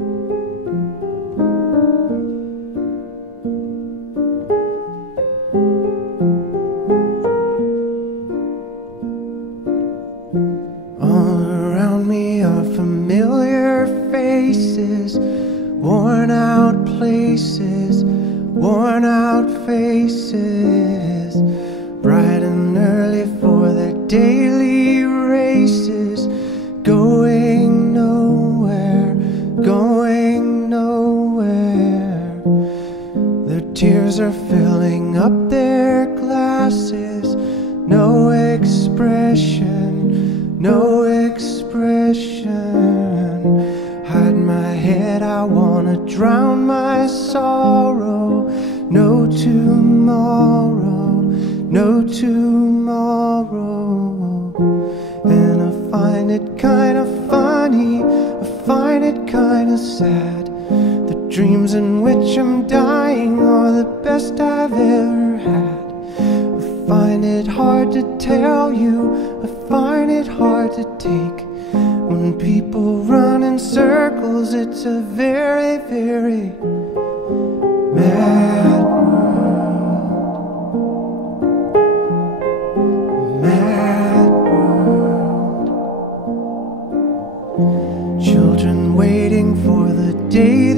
All around me are familiar faces, worn out places, worn out faces, bright and early for their daily races, going nowhere, going nowhere. Their tears are filling up their glasses, no expression, no expression. Hide my head, I wanna drown my sorrow. No tomorrow, no tomorrow. And I find it kinda funny, I find it kinda sad. The dreams in which I'm dying are the best I've ever had. I find it hard to tell you, I find it hard to take. When people run in circles, it's a very, very mad world. Mad world. Children waiting for the day